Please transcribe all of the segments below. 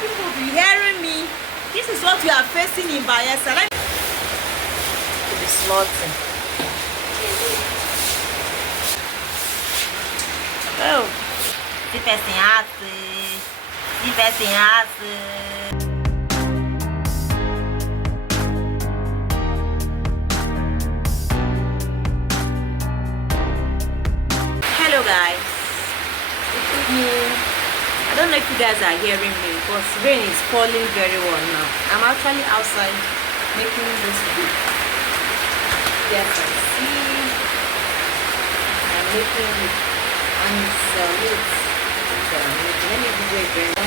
hope people will be hearing me. This is what we are facing in Bayelsa. Let me be slaughtering. Oh, the person has the person has Hello guys, good evening. I don't know if you guys are hearing me because rain is falling very well now. I'm actually outside making this video. Yes, I see. I'm making it and it's late. Let me give you a very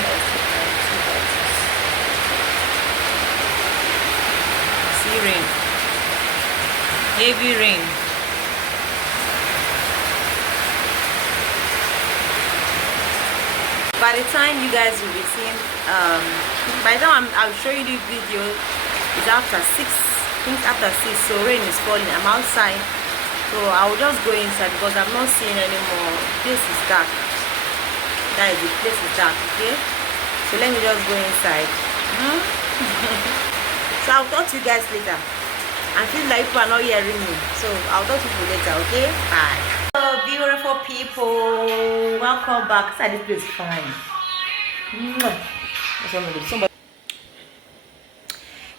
see rain. Heavy rain. By the time you guys will be seeing, by the time I'll show you the video, it's after 6, I think after 6, so rain is falling. I'm outside, so I will just go inside because I'm not seeing anymore. This is dark. That is the place is dark, okay? So let me just go inside. So I'll talk to you guys later. I feel like people are not hearing me, so I'll talk to you later, okay? Bye. Hello, beautiful people, welcome back. This place is fine.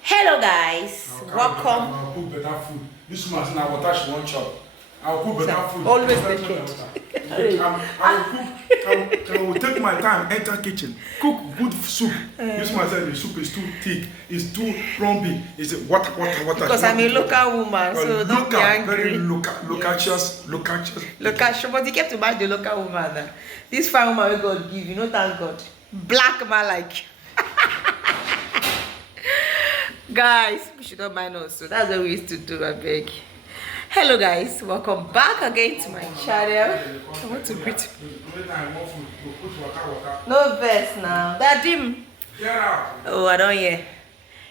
Hello guys, welcome. I'll cook better food. This woman's now water she won't chop. I'll cook better food. Always the I will take my time, enter kitchen, cook good soup. This woman said the soup is too thick, it's too lumpy, it's water. Because I'm a local woman, so don't be angry. Very loquacious. But you kept to mind the local woman. This fine woman God give you, no thank God. Black man like you. Guys, we should not mind us. So that's what we used to do, I beg. Hello guys, welcome back again to my channel. I want to greet. No verse now. Daddy. Oh, I don't hear.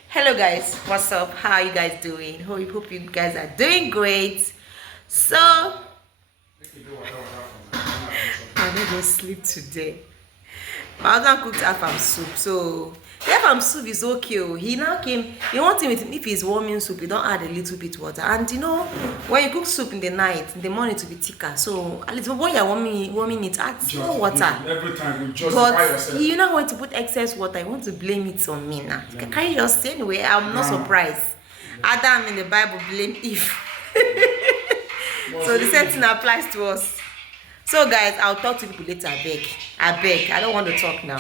Hello guys, what's up? How are you guys doing? Hope you guys are doing great. So I'm not gonna sleep today. My husband cooked afam soup, so the afam soup is okay. He now came. He wants him if it's warming soup, you don't add a little bit water. And you know, when you cook soup in the night, in the morning to be thicker. So at least when you're warming it, add more water. Every time you justify yourself. You're not going to put excess water. You want to blame it on me now. Can you just say anyway? I'm not surprised. Adam in the Bible blamed Eve. So the same thing applies to us. So guys, I'll talk to people later. I beg. I don't want to talk now.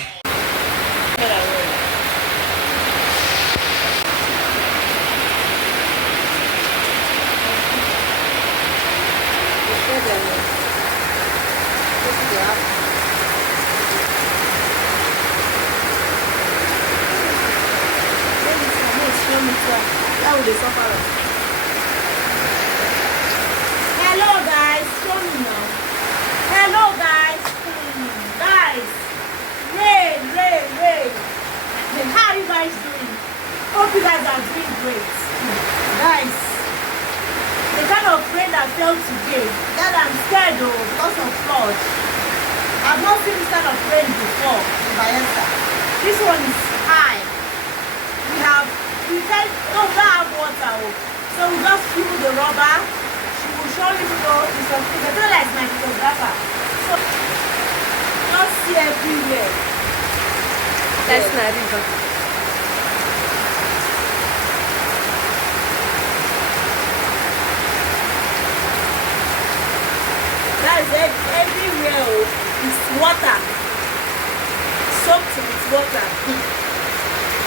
Hello guys, show me now. Hello guys. Guys, rain. How are you guys doing? Hope you guys are doing great. Guys, the kind of rain that fell today, that I'm scared of because of flood. I've not seen this kind of rain before in Bayelsa. This one is high. We don't have water, so we just fill the rubber. She will show you it's okay. I don't like my photographer. So just see everywhere. That's not river. That's it. Everywhere is water. Soaked with water.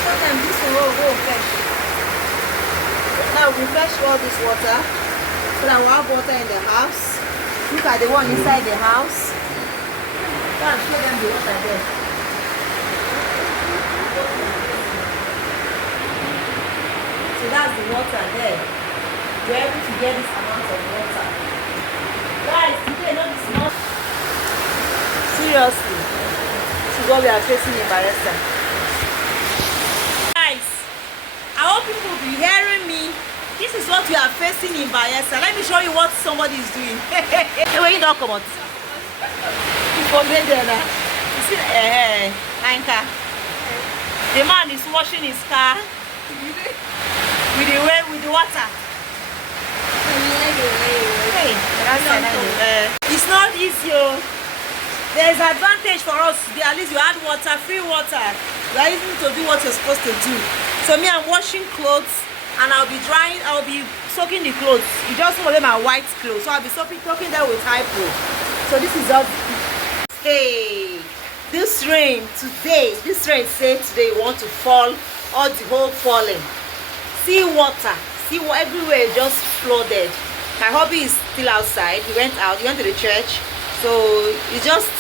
Sometimes this will go fresh. Now we fetch all this water so that we have water in the house. Look at the one inside the house. Go and show them the water there. So that's the water there. We're able to get this amount of water. Guys, you can know this much. Seriously. This is what we are facing in Bayelsa. I hope people will be hearing me. This is what we are facing in Bayelsa. Let me show you what somebody is doing. Hey, where you don't come out? You forget there now. You see, anchor. The man is washing his car with the water. Hey, it's not easy. There's advantage for us. At least you add water, free water. You are able to do what you're supposed to do. So me, I'm washing clothes and I'll be soaking the clothes. You just some of them are white clothes, so I'll be soaking them with hypo. So this is all. Hey, this rain said today want to fall, all the whole falling. See water, see what everywhere just flooded. My hubby is still outside. He went to the church, so he's just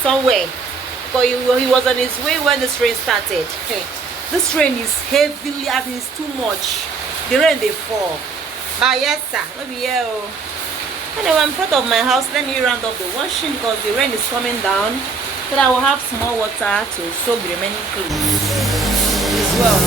somewhere. Because he was on his way when this rain started. Hey, this rain is heavily, I mean, it's too much. The rain they fall. But yes, sir, maybe here. Anyway, I'm front of my house. Let me round up the washing because the rain is coming down. So that I will have some more water to soak the remaining clothes as well.